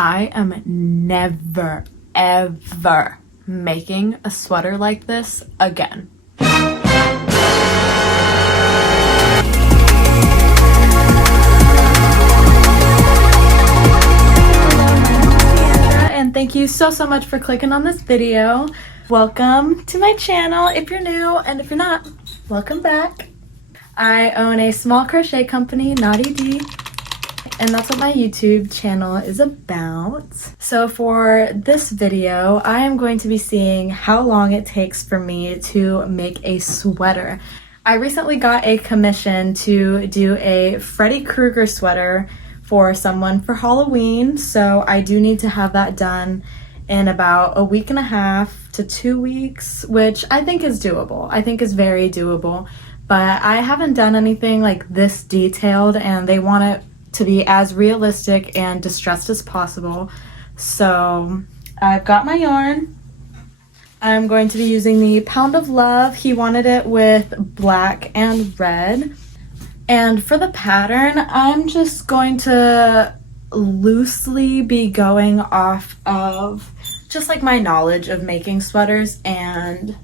I am never, ever making a sweater like this again. And thank you so much for clicking on this video. Welcome to my channel if you're new, and if you're not, welcome back. I own a small crochet company, Naughty D, and that's what my YouTube channel is about. So for this video, I am going to be seeing how long it takes for me to make a sweater. I recently got a commission to do a Freddy Krueger sweater for someone for Halloween, so I do need to have that done in about a week and a half to 2 weeks, which I think is doable. I think is very doable, but I haven't done anything like this detailed, and they want it to be as realistic and distressed as possible. So I've got my yarn. I'm going to be using the Pound of Love. He wanted it with black and red. And for the pattern, I'm just going to loosely be going off of just like my knowledge of making sweaters and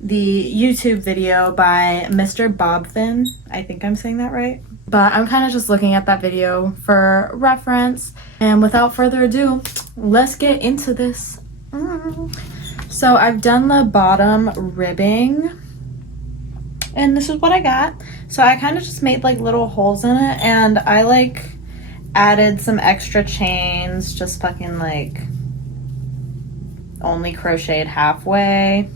the YouTube video by Mr. Bobfin. I think I'm saying that right. But I'm kind of just looking at that video for reference. And without further ado, let's get into this. So I've done the bottom ribbing, and this is what I got. So I kind of just made like little holes in it, and I like added some extra chains, just fucking like only crocheted halfway,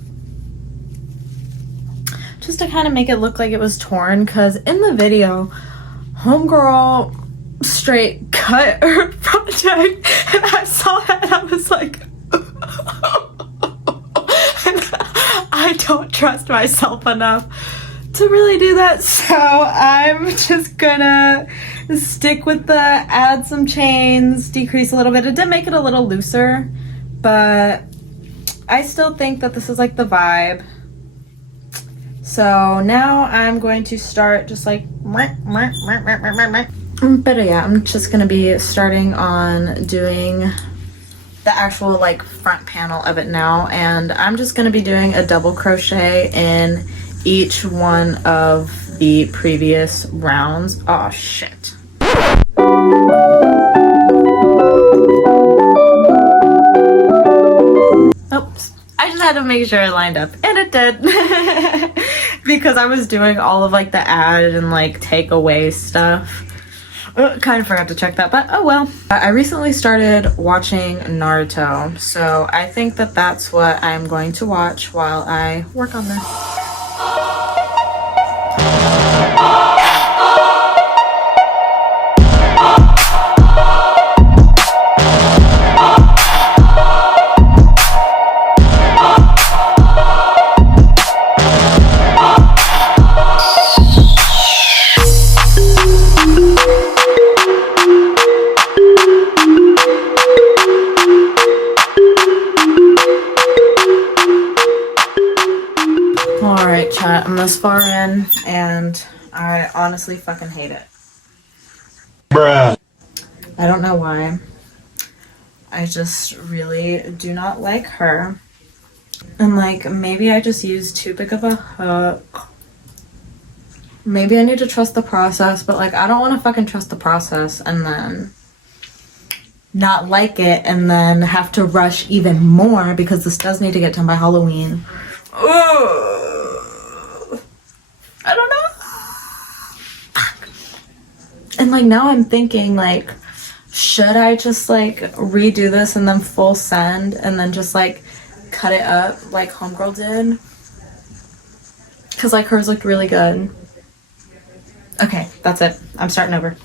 just to kind of make it look like it was torn, because in the video homegirl straight cut her project, and I saw that and I was like I don't trust myself enough to really do that, so I'm just gonna stick with the add some chains, decrease a little bit. It did make it a little looser, but I still think that this is like the vibe. So now I'm going to start just like, but yeah, I'm just gonna be starting on doing the actual like front panel of it now, and I'm just gonna be doing a double crochet in each one of the previous rounds. Oh shit. Oops. I just had to make sure it lined up, and it did. Because I was doing all of like the add and like take away stuff. Kind of forgot to check that, but oh well. I recently started watching Naruto, so I think that that's what I'm going to watch while I work on this. Alright chat, I'm this far in and I honestly fucking hate it. Bruh. I don't know why. I just really do not like her. And like, maybe I just used too big of a hook. Maybe I need to trust the process, but like, I don't want to fucking trust the process and then not like it and then have to rush even more, because this does need to get done by Halloween. Ugh. I don't know. And like, now I'm thinking like, should I just like redo this and then full send and then just like cut it up like homegirl did? Because like hers looked really good. Okay, that's it. I'm starting over.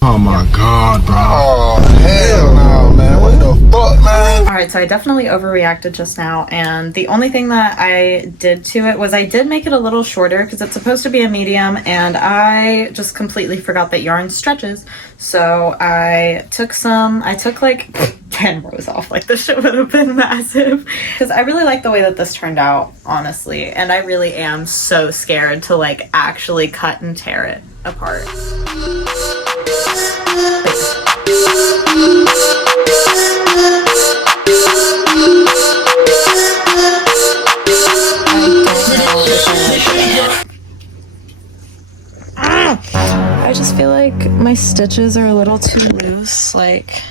Oh my god, bro. Oh, hell no, man. What the fuck, man? Alright, so I definitely overreacted just now, and the only thing that I did to it was I did make it a little shorter because it's supposed to be a medium, and I just completely forgot that yarn stretches. So I took like 10 rows off. Like, this shit would have been massive. Because I really like the way that this turned out, honestly, and I really am so scared to like actually cut and tear it apart. stitches are a little too loose, like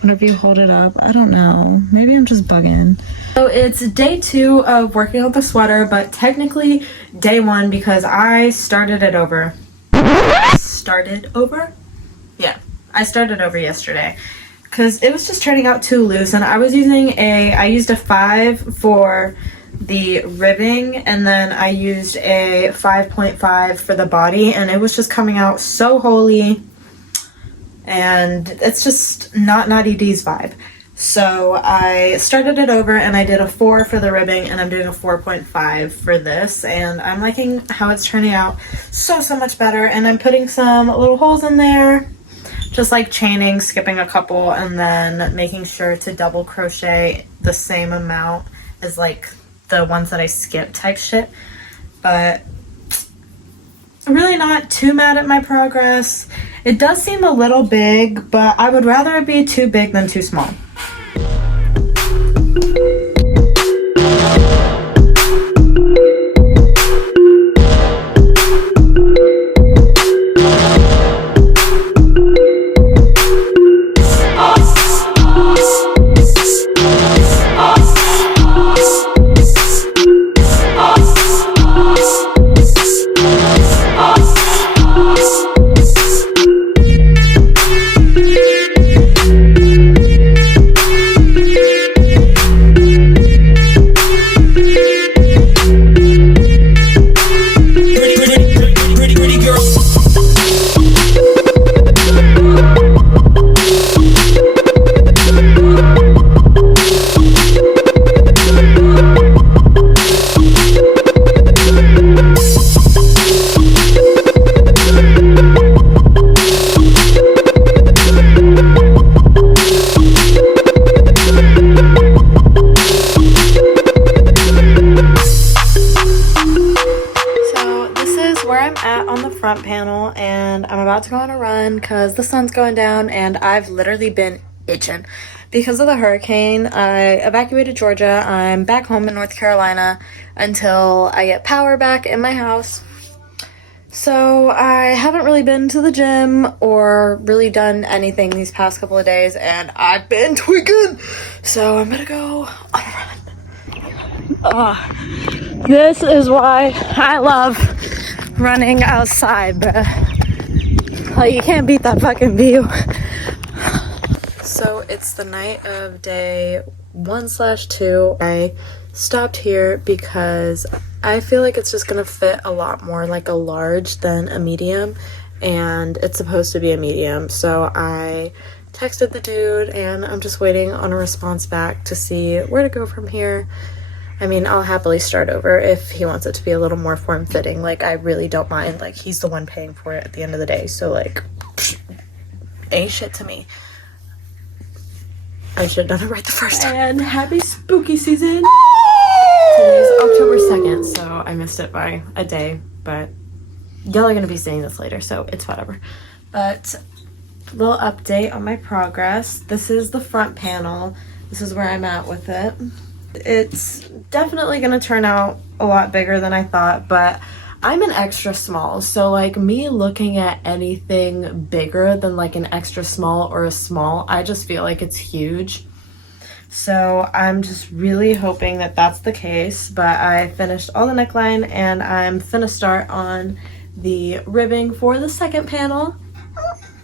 whenever you hold it up. I don't know. Maybe I'm just bugging. So it's day 2 of working on the sweater, but technically day 1 because I started it over. Yeah, I started over yesterday because it was just turning out too loose, and I was using I used a 5 for the ribbing, and then I used a 5.5 for the body, and it was just coming out so holy, and it's just not Naughty D's vibe. So I started it over and I did a 4 for the ribbing, and I'm doing a 4.5 for this, and I'm liking how it's turning out so much better. And I'm putting some little holes in there, just like chaining, skipping a couple, and then making sure to double crochet the same amount as like the ones that I skipped type shit. But I'm really not too mad at my progress. It does seem a little big, but I would rather it be too big than too small. Front panel, and I'm about to go on a run because the sun's going down, and I've literally been itching because of the hurricane. I evacuated Georgia. I'm back home in North Carolina until I get power back in my house. So I haven't really been to the gym or really done anything these past couple of days, and I've been tweaking. So I'm gonna go on a run. This is why I love running outside, bruh. Like, you can't beat that fucking view. So it's the night of day 1/2. I stopped here because I feel like it's just gonna fit a lot more like a large than a medium, and it's supposed to be a medium. So I texted the dude, and I'm just waiting on a response back to see where to go from here. I mean, I'll happily start over if he wants it to be a little more form-fitting. Like, I really don't mind. Like, he's the one paying for it at the end of the day. So, like, ain't shit to me. I should have done it right the first time. And happy spooky season. Today's October 2nd, so I missed it by a day. But y'all are going to be seeing this later, so it's whatever. But little update on my progress. This is the front panel. This is where I'm at with it. It's definitely gonna turn out a lot bigger than I thought, but I'm an extra small, so like me looking at anything bigger than like an extra small or a small, I just feel like it's huge. So I'm just really hoping that that's the case. But I finished all the neckline, and I'm finna start on the ribbing for the second panel.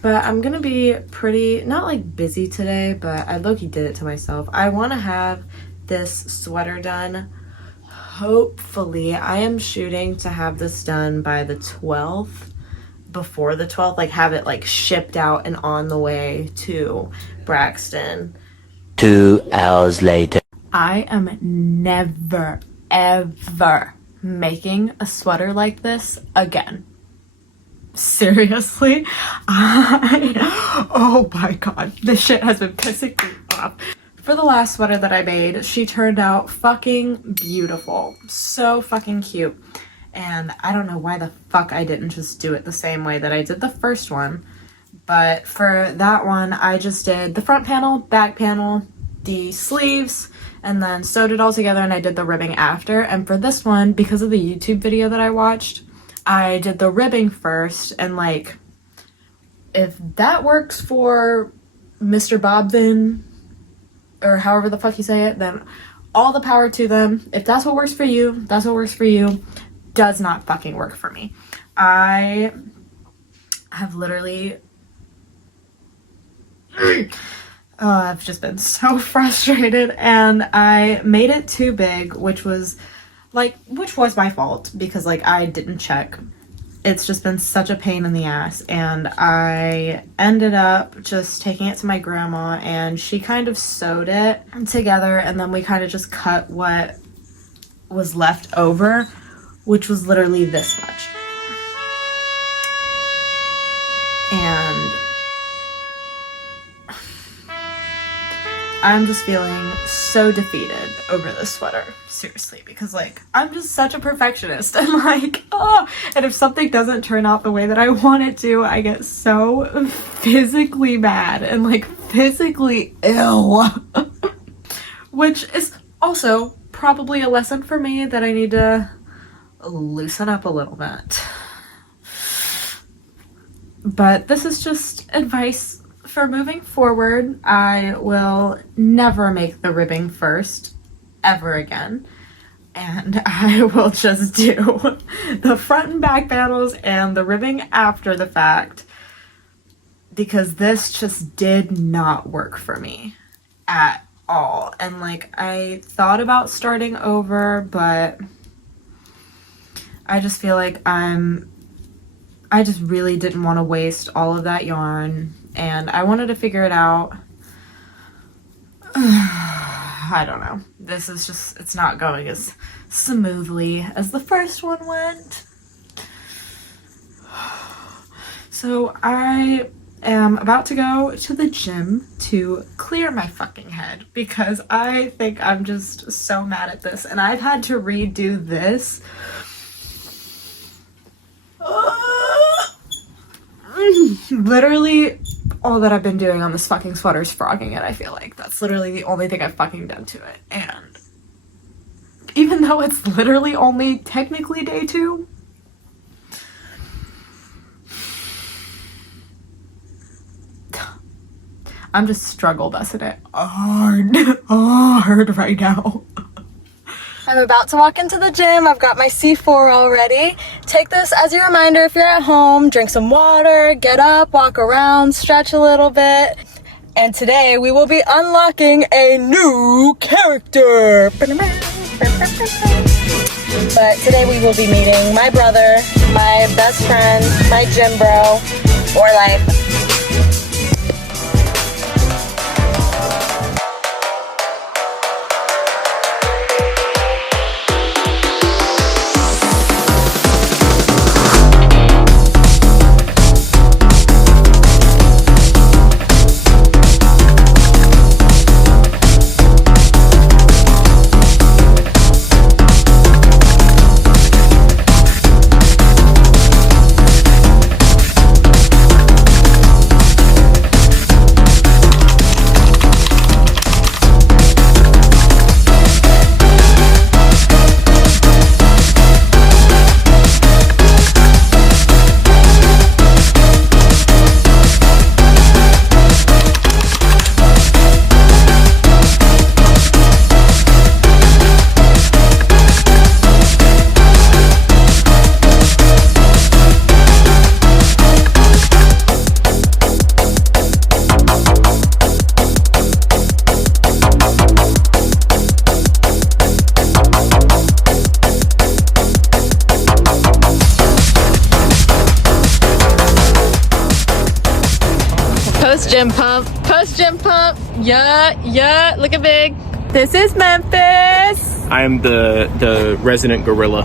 But I'm gonna be pretty, not like busy today, but I low-key did it to myself. I want to have this sweater done. Hopefully, I am shooting to have this done by the 12th, before the 12th, like have it like shipped out and on the way to Braxton. 2 hours later. I am never, ever making a sweater like this again. Seriously, oh my god, this shit has been pissing me off. For the last sweater that I made, she turned out fucking beautiful. So fucking cute. And I don't know why the fuck I didn't just do it the same way that I did the first one. But for that one, I just did the front panel, back panel, the sleeves, and then sewed it all together, and I did the ribbing after. And for this one, because of the YouTube video that I watched, I did the ribbing first and like if that works for Mr. Bobvin, or however the fuck you say it, then all the power to them. If that's what works for you, that's what works for you. Does not fucking work for me. I have literally I've just been so frustrated, and I made it too big, which was my fault because like I didn't check. It's just been such a pain in the ass, and I ended up just taking it to my grandma, and she kind of sewed it together, and then we kind of just cut what was left over, which was literally this much. And I'm just feeling so defeated over this sweater, seriously, because like I'm just such a perfectionist, and like and if something doesn't turn out the way that I want it to, I get so physically mad and like physically ill. Which is also probably a lesson for me that I need to loosen up a little bit. But this is just advice for moving forward. I will never make the ribbing first ever again, and I will just do the front and back panels and the ribbing after the fact, because this just did not work for me at all. And like I thought about starting over, but I just feel like I just really didn't want to waste all of that yarn, and I wanted to figure it out. I don't know. This is just, it's not going as smoothly as the first one went. So I am about to go to the gym to clear my fucking head, because I think I'm just so mad at this, and I've had to redo this literally all that I've been doing on this fucking sweater is frogging it. I feel like that's literally the only thing I've fucking done to it, and even though it's literally only technically day 2, I'm just struggle busting it hard right now. I'm about to walk into the gym. I've got my C4 already. Take this as your reminder if you're at home. Drink some water, get up, walk around, stretch a little bit. And today we will be unlocking a new character. But today we will be meeting my brother, my best friend, my gym bro, for life. Post gym pump. Yeah, looking big. This is Memphis. I am the resident gorilla.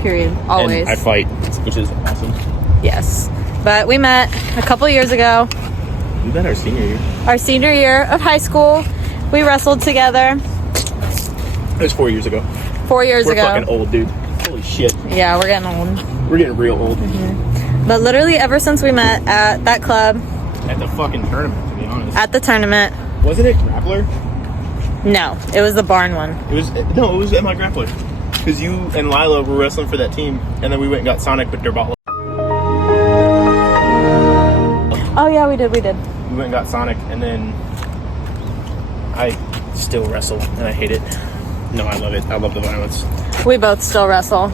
Period. Always. And I fight, which is awesome. Yes. But we met a couple years ago. We met our senior year. Our senior year of high school. We wrestled together. It was 4 years ago. 4 years ago. We're fucking old, dude. Holy shit. Yeah, we're getting old. We're getting real old. Mm-hmm. But literally ever since we met at that club. At the fucking tournament, to be honest. At the tournament. Wasn't it Grappler? No, it was the barn one. It was at my Grappler. Because you and Lila were wrestling for that team, and then we went and got Sonic with Derbala. Oh yeah, we did. We went and got Sonic, and then I still wrestle, and I hate it. No, I love it. I love the violence. We both still wrestle.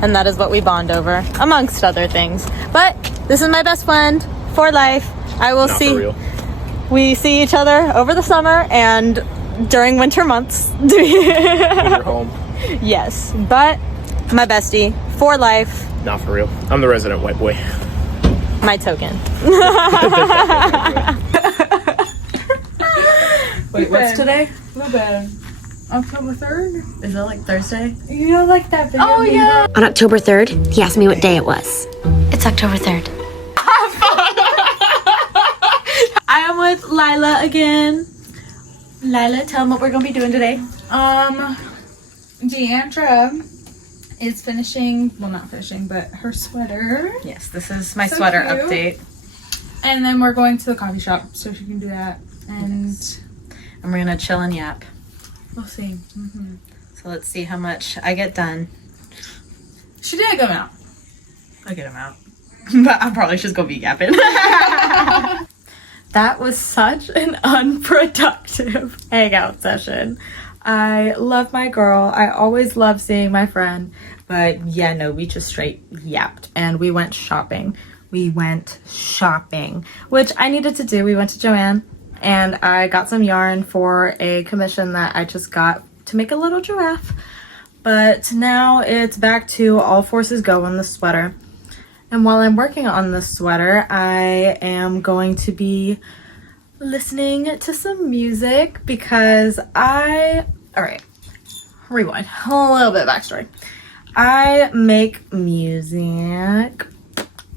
And that is what we bond over, amongst other things. But this is my best friend for life. I will Not see. for real. We see each other over the summer and during winter months. When you're home. Yes, but my bestie for life. Not for real. I'm the resident white boy. My token. Wait, what's today? October 3rd? Is that like Thursday? You know, like that video. Oh, yeah. On October 3rd, he asked me what day it was. It's October 3rd. I am with Lila again. Lila, tell them what we're going to be doing today. Deandra is finishing, well, not finishing, but her sweater. Yes, this is my So sweater cute. update. And then we're going to the coffee shop so she can do that. And And we're going to chill and yap. we'll see. So let's see how much I get done. She did a good amount. I'll get them out. But I'm probably just going to be yapping. That was such an unproductive hangout session. I love my girl. I always love seeing my friend. But yeah, no, we just straight yapped. And we went shopping. Which I needed to do. We went to Joann. And I got some yarn for a commission that I just got to make a little giraffe. But now it's back to all forces go on the sweater. And while I'm working on this sweater, I am going to be listening to some music because alright, rewind, a little bit of backstory. I make music.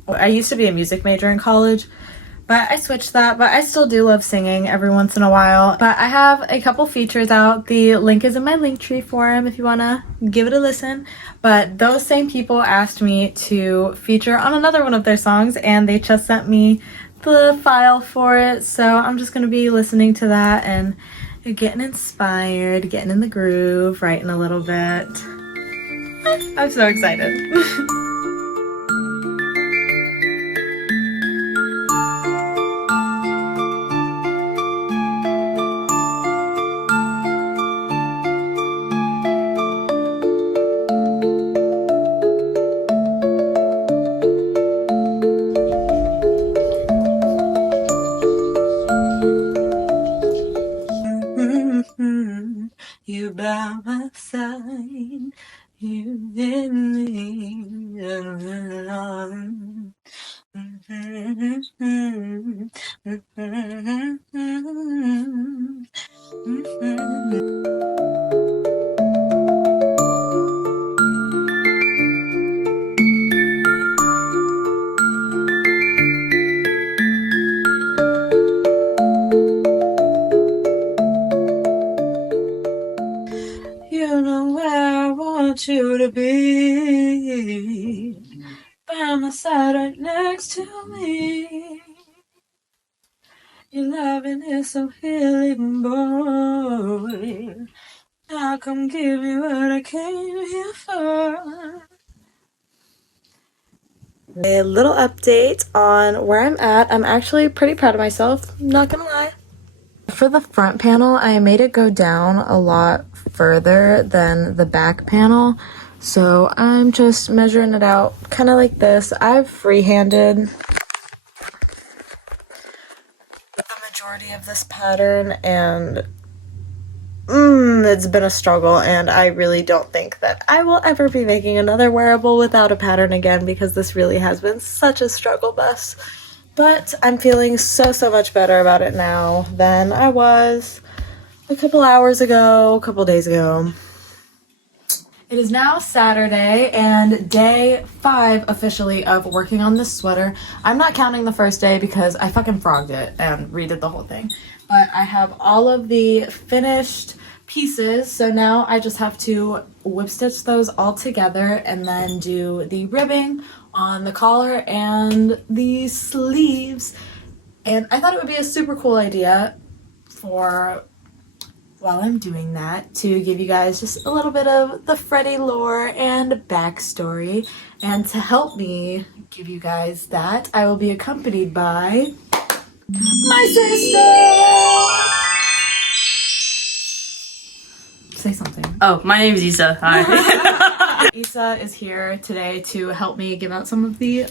I used to be a music major in college, but I switched that, but I still do love singing every once in a while. But I have a couple features out. The link is in my link tree for them if you want to give it a listen. But those same people asked me to feature on another one of their songs, and they just sent me the file for it. So I'm just going to be listening to that and getting inspired, getting in the groove, writing a little bit. I'm so excited. You by my side, you in me alone. You know where I want you to be, by my side right next to me. Your loving is so healing, boy. I'll come give you what I came here for. A little update on where I'm at. I'm actually pretty proud of myself, not gonna lie. For the front panel, I made it go down a lot further than the back panel. So I'm just measuring it out kind of like this. I've freehanded the majority of this pattern, and it's been a struggle, and I really don't think that I will ever be making another wearable without a pattern again, because this really has been such a struggle bus. But I'm feeling so much better about it now than I was a couple hours ago, a couple days ago. It is now Saturday and day 5 officially of working on this sweater. I'm not counting the first day because I fucking frogged it and redid the whole thing. But I have all of the finished pieces, so now I just have to whip stitch those all together and then do the ribbing on the collar and the sleeves. And I thought it would be a super cool idea for, while I'm doing that, to give you guys just a little bit of the Freddy lore and backstory And to help me give you guys that, I will be accompanied by my sister! Say something. Oh, my name is Isa. Hi. Isa is here today to help me give out some of the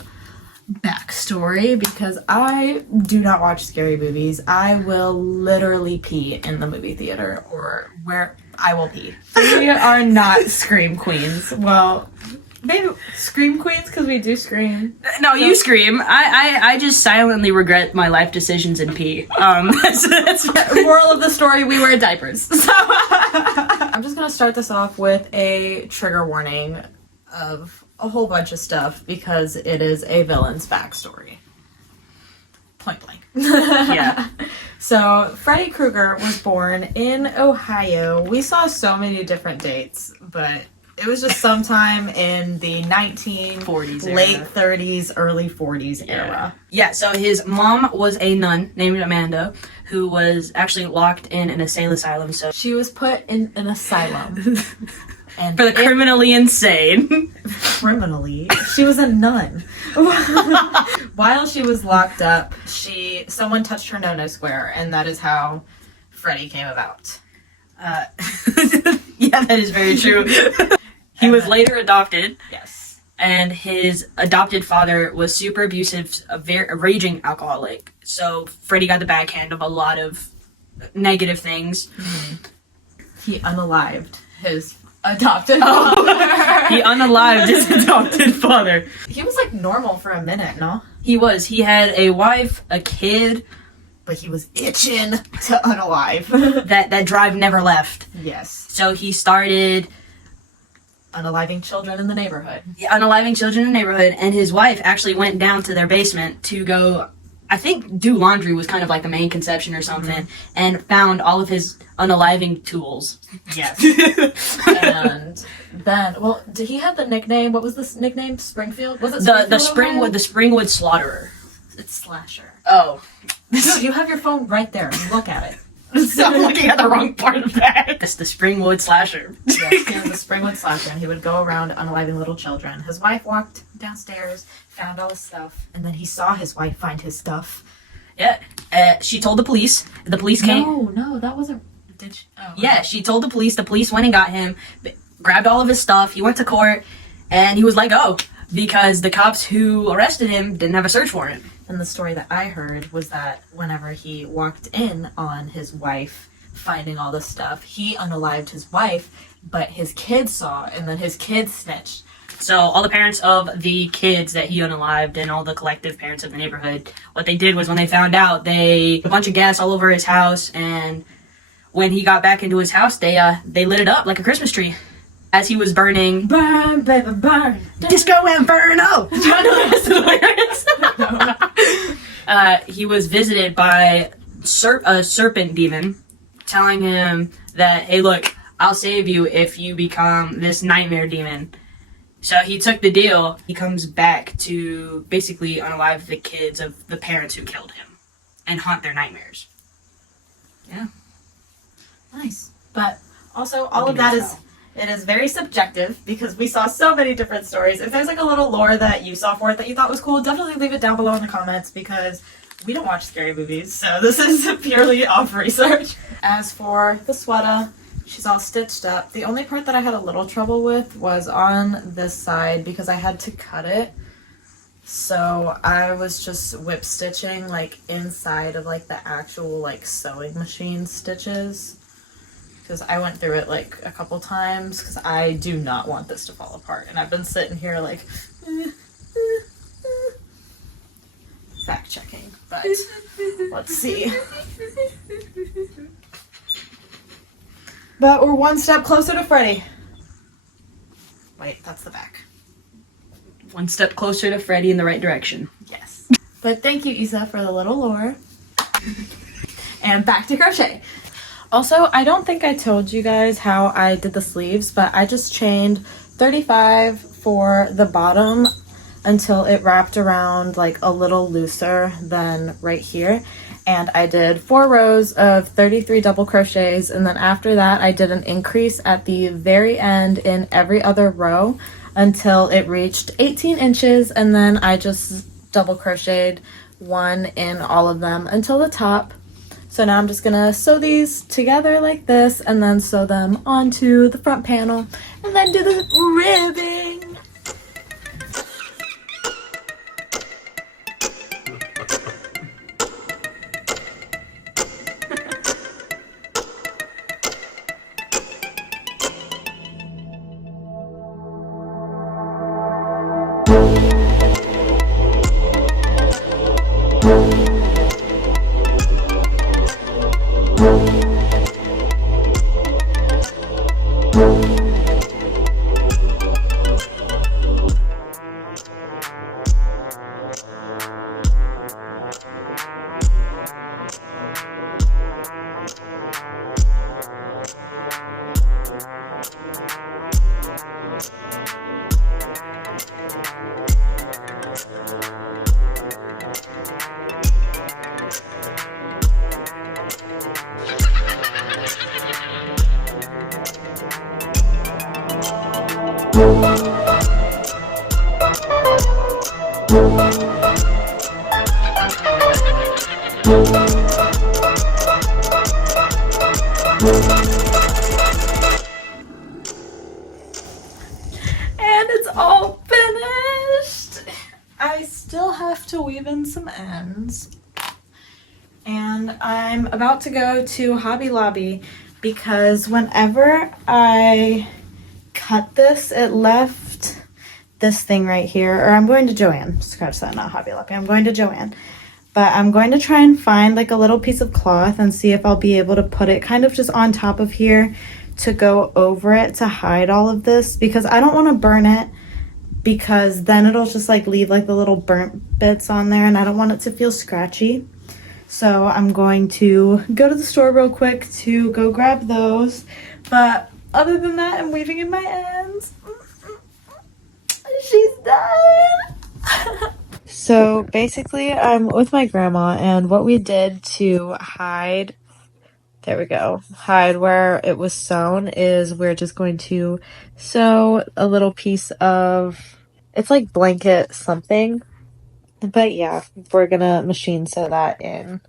backstory because I do not watch scary movies. I will literally pee in the movie theater or where I will pee. We are not scream queens. Well, maybe scream queens because we do scream. No, you scream. I just silently regret my life decisions and pee. That's Moral of the story, we wear diapers. So I'm just gonna start this off with a trigger warning of a whole bunch of stuff because it is a villain's backstory. Point blank. yeah. So Freddy Krueger was born in Ohio. We saw so many different dates, but it was just sometime in the 40s era. late 30s, early 40s era. Yeah, so his mom was a nun named Amanda who was actually locked in an insane asylum. So She was put in an asylum. And for the criminally insane. criminally, she was a nun. While she was locked up, someone touched her no-no square, and that is how Freddy came about. Yeah, that is very true. He was later adopted. Yes. And his adopted father was super abusive, a raging alcoholic. So Freddy got the backhand of a lot of negative things. He unalived his adopted father. He unalived his adopted father. He was like normal for a minute, no? He was. He had a wife, a kid. But he was itching to unalive. That drive never left. Yes. So he started Unaliving children in the neighborhood. unaliving children in the neighborhood, and his wife actually went down to their basement to go, I think, do laundry was kind of like the main conception or something, and found all of his unaliving tools. Yes. And then, well, did he have the nickname? What was this nickname? Springfield? Was it The Springfield, the Springwood Slaughterer. It's Slasher. Oh. You have your phone right there. Look at it. I'm looking at the wrong part of that. It's the Springwood Slasher. Yes, he was a Springwood Slasher, and he would go around unaliving little children. His wife walked downstairs, found all his stuff, and then he saw his wife find his stuff. Yeah. She told the police. The police came. No, that wasn't. Did she? Oh, Yeah, she told the police. The police went and got him, grabbed all of his stuff. He went to court, and he was let go because the cops who arrested him didn't have a search warrant. And the story that I heard was that whenever he walked in on his wife finding all this stuff, he unalived his wife, but his kids saw, and then his kids snitched. So all the parents of the kids that he unalived and all the collective parents of the neighborhood, what they did was when they found out, they a bunch of gas all over his house, and when he got back into his house, they lit it up like a Christmas tree. As he was burning, Burn, baby, burn. Disco Inferno! He was visited by a serpent demon telling him that, hey, look, I'll save you if you become this nightmare demon. So he took the deal. He comes back to basically unalive the kids of the parents who killed him and haunt their nightmares. Yeah. Nice. But also, all of that it is very subjective because we saw so many different stories. If there's like a little lore that you saw for it that you thought was cool, definitely leave it down below in the comments because we don't watch scary movies, so this is purely off research. As for the sweater, she's all stitched up. The only part that I had a little trouble with was on this side because I had to cut it. So I was just whip stitching like inside of like the actual like sewing machine stitches. Because I went through it like a couple times because I do not want this to fall apart. And I've been sitting here like fact checking, but let's see. But we're one step closer to Freddy. Wait, that's the back. One step closer to Freddy in the right direction. Yes. But thank you, Isa, for the little lore. And back to crochet. Also, I don't think I told you guys how I did the sleeves, but I just chained 35 for the bottom until it wrapped around like a little looser than right here. And I did 4 rows of 33 double crochets, and then after that I did an increase at the very end in every other row until it reached 18 inches, and then I just double crocheted one in all of them until the top. So now I'm just gonna sew these together like this and then sew them onto the front panel and then do the ribbing. And it's all finished. I still have to weave in some ends. And I'm about to go to Hobby Lobby because whenever I cut this, it left this thing right here. Or I'm going to Joann. Scratch that, not Hobby Lobby. I'm going to Joann. But I'm going to try and find like a little piece of cloth and see if I'll be able to put it kind of just on top of here to go over it to hide all of this, because I don't want to burn it, because then it'll just like leave like the little burnt bits on there and I don't want it to feel scratchy. So I'm going to go to the store real quick to go grab those. But other than that, I'm weaving in my ends. She's done. So basically I'm with my grandma, and what we did to hide, there we go, hide where it was sewn, is we're just going to sew a little piece of, it's like blanket something, but yeah, we're gonna machine sew that in.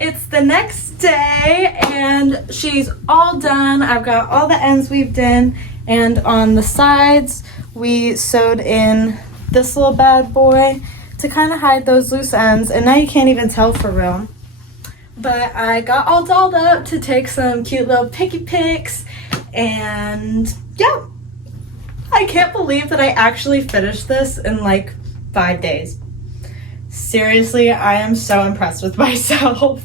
It's the next day and she's all done. I've got all the ends weaved in, and on the sides we sewed in this little bad boy to kind of hide those loose ends, and now you can't even tell for real. But I got all dolled up to take some cute little picky pics, and yeah, I can't believe that I actually finished this in like 5 days. Seriously, I am so impressed with myself.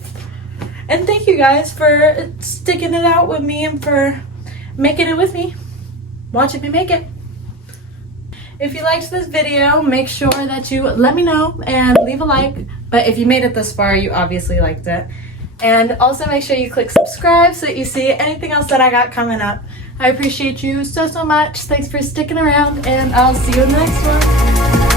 And thank you guys for sticking it out with me and for making it with me, watching me make it. If you liked this video, make sure that you let me know and leave a like. But if you made it this far, you obviously liked it. And also make sure you click subscribe so that you see anything else that I got coming up. I appreciate you so much. Thanks for sticking around, and I'll see you in the next one.